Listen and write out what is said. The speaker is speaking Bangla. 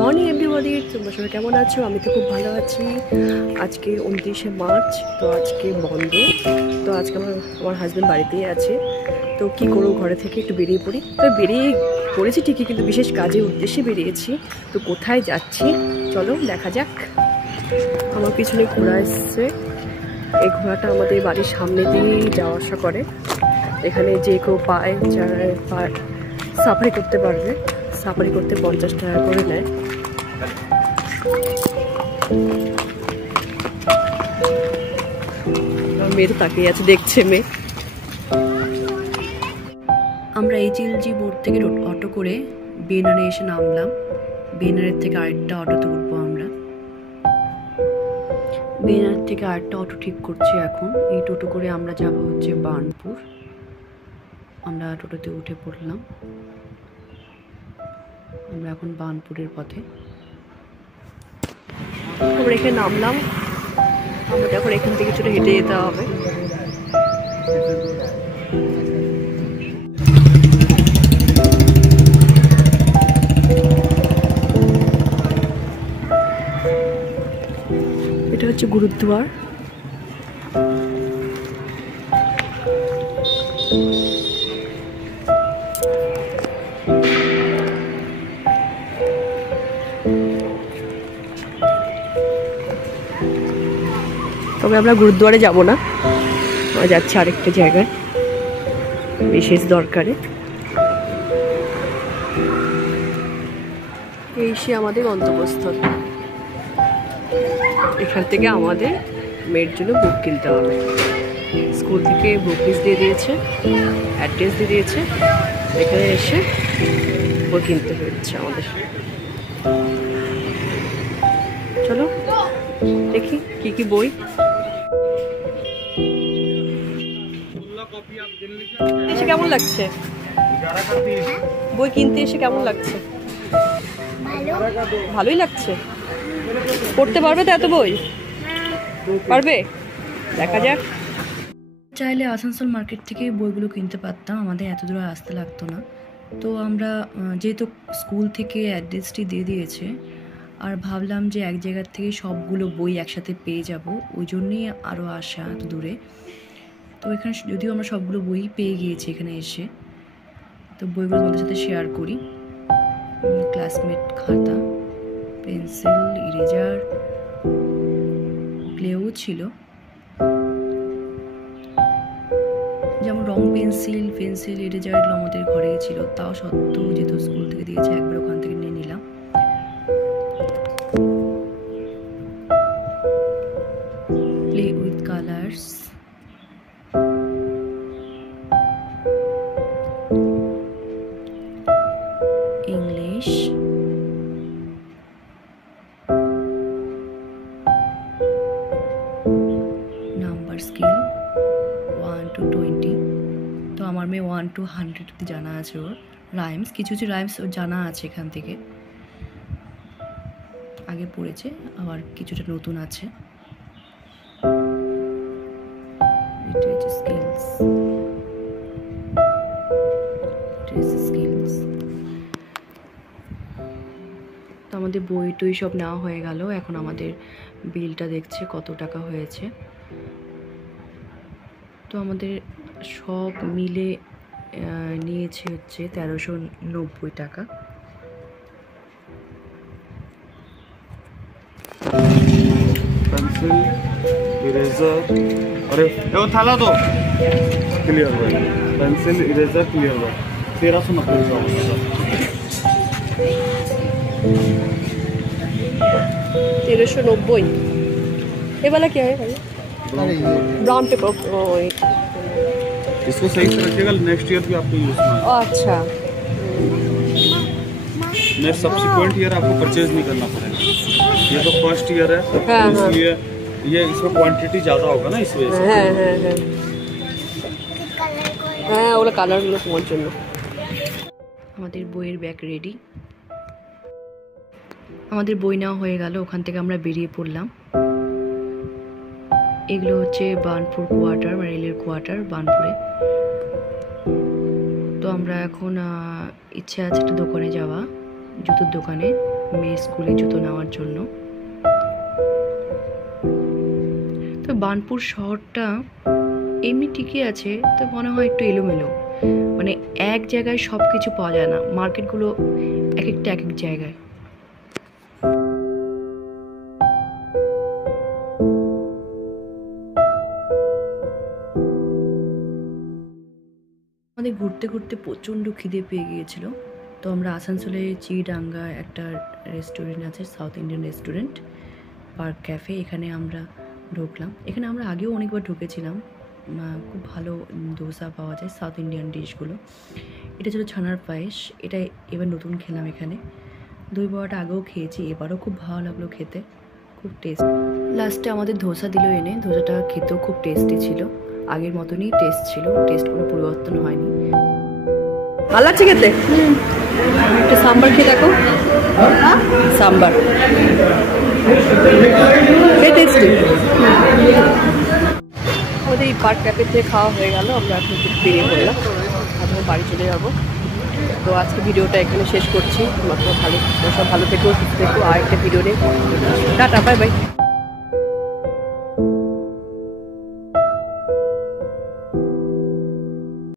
মর্নিং এভরিবডি, তোমরা সবাই কেমন আছো? আমি তো খুব ভালো আছি। আজকে 29শে মার্চ, তো আজকে বন্ধ। তো আজকে আমার হাজব্যান্ড বাড়িতেই আছে। তো কি করবো, ঘরে থেকে একটু বেরিয়ে পড়ি। তো বেরিয়ে পড়েছি ঠিকই, কিন্তু বিশেষ কাজের উদ্দেশ্যে বেরিয়েছি। তো কোথায় যাচ্ছি চলো দেখা যাক। আমার পিছনে ঘোড়া এসছে। এই ঘোড়াটা আমাদের বাড়ির সামনে দিয়েই যাওয়া আসা করে। এখানে যে কেউ পায় সাফারি করতে পারবে। সাফারি করতে 50 টাকা করে নেয়। মেয়ের তাকিয়ে আছে, দেখছে মেয়ে। আমরা এইচএলজি বোর্ড থেকে অটো করে বেনারে এসে নামলাম। বেনারের থেকে আরেকটা অটোতে উঠবো আমরা। বেনার থেকে আরেকটা অটো ঠিক করছি এখন। এই টোটো করে আমরা যাব হচ্ছে বার্নপুর। আমরা টোটোতে উঠে পড়লাম। আমরা এখন বার্নপুরের পথে। আমরা এখানে নামলাম। আমাদের এখন এখান থেকে কিছুটা হেঁটে যেতে হবে। এটা হচ্ছে গুরুদ্বার। তবে আমরা গুরুদ্বারে যাব না, আমরা যাচ্ছি আরেকটা জায়গায় বিশেষ দরকারে। এই সে আমাদের গন্তব্যস্থল। এখান থেকে আমাদের মেয়ের জন্য বুক কিনতে হবে। স্কুল থেকে বুক লিস্ট দিয়ে দিয়েছে, অ্যাড্রেস দিয়ে দিয়েছে। এখানে এসে বই কিনতে হচ্ছে আমাদের। চলো দেখি কি কি বই। এসে কেমন লাগছে? বই কিনতে এসে কেমন লাগছে? ভালোই লাগছে। পড়তে পারবে তো এত বই? পারবে, দেখা যাক। চাইলে আসানসোল মার্কেট থেকে বইগুলো কিনতে পারতাম, আমাদের এত দূরে আসতে লাগতো না। তো আমরা যেহেতু স্কুল থেকে অ্যাড্রেসটি দিয়ে দিয়েছে, আর ভাবলাম যে এক জায়গার থেকে সবগুলো বই একসাথে পেয়ে যাব, ওই জন্যই আরও আসা এত দূরে। তো এখানে যদিও আমরা সবগুলো বই পেয়ে গিয়েছি এখানে এসে, তো বইগুলো তোমাদের সাথে শেয়ার করি। ক্লাসমেট খাতা, পেন্সিল, ইরেজার, ক্লেও ছিল। যেমন রং পেন্সিল, ইরেজার এগুলো আমাদের ঘরেই ছিল। তাও সত্ত্বেও যেহেতু স্কুল থেকে দিয়েছে, একবার ওখান থেকে নিয়ে নিলাম। Play with colours, English, number scale 1 to 20। তো আমার মেয়ে 1 to 100 জানা আছে ওর। রাইমস, কিছু কিছু রাইমস ওর জানা আছে এখান থেকে, আগে পড়েছে, আবার কিছুটা নতুন আছে। তো আমাদের বই টই সব নেওয়া হয়ে গেল। এখন আমাদের বিলটা দেখছে কত টাকা হয়েছে। তো আমাদের সব মিলে নিয়েছে হচ্ছে 1390 টাকা। पेंसिल, इरेजर, अरे वो थाला दो क्लियर हुआ। पेंसिल, इरेजर क्लियर हुआ 1390। 1390। ये वाला क्या है भाई? Brown paper. इसको सही से रखिएगा, नेक्स्ट ईयर भी आपको यूज में। अच्छा, नेक्स्ट सब्सिक्वेंट ईयर आपको परचेज नहीं करना पड़ेगा। ये तो फर्स्ट ईयर है, हाँ, इसलिए ये इसमें क्वांटिटी ज़्यादा होगा ना, इस वजह से। হ্যাঁ হ্যাঁ হ্যাঁ হ্যাঁ, ওগুলো কালারগুলো তোমার জন্য। আমাদের বইয়ের ব্যাগ রেডি। আমাদের বই নেওয়া হয়ে গেল, ওখান থেকে আমরা বেরিয়ে পড়লাম। এগুলো হচ্ছে বার্নপুর কোয়ার্টার, মানে রেলের কোয়ার্টার বার্নপুরে। তো আমরা এখন ইচ্ছে আছে একটা দোকানে যাওয়া, জুতোর দোকানে। মেয়ে স্কুলে জুতো নেওয়ার জন্য। তো বার্নপুর শহরটা এমনি ঠিকই আছে, তো মনে হয় একটু এলোমেলো, মানে এক জায়গায় সব কিছু পাওয়া যায় না, মার্কেটগুলো এক একটা এক এক জায়গায়। আমাদের ঘুরতে ঘুরতে প্রচণ্ড খিদে পেয়ে গিয়েছিল, তো আমরা আসানসোলে চিড়াঙ্গা একটা রেস্টুরেন্ট আছে, south Indian restaurant park cafe, এখানে আমরা ঢুকলাম। এখানে আমরা আগেও অনেকবার ঢুকেছিলাম, খুব ভালো ধোসা পাওয়া যায়, সাউথ ইন্ডিয়ান ডিশগুলো। এটা ছিল ছানার পায়েস, এটা এবার নতুন খেলাম এখানে। দই বড়াটা আগেও খেয়েছি, এবারও খুব ভালো লাগলো খেতে, খুব টেস্ট। লাস্টে আমাদের ধোসা দিল এনে, ধোসাটা খেতেও খুব টেস্টি ছিল, আগের মতনই টেস্ট ছিল, টেস্ট কোনো পরিবর্তন হয়নি। ভালো লাগছে খেতে। একটা সাম্বার খেয়ে দেখো, সাম্বার টেস্টি। আমাদের এই পার্ক ক্যাফে থেকে খাওয়া হয়ে গেল, আমরা এখন একটু বেরিয়ে পড়লাম, আমরা বাড়ি চলে যাবো। তো আজকে ভিডিওটা এখানে শেষ করছি, তোমার ভালো, সব ভালো থেকো, সুস্থ থেকো, আর একটা ভিডিও নিয়ে টাটা, বাই বাই।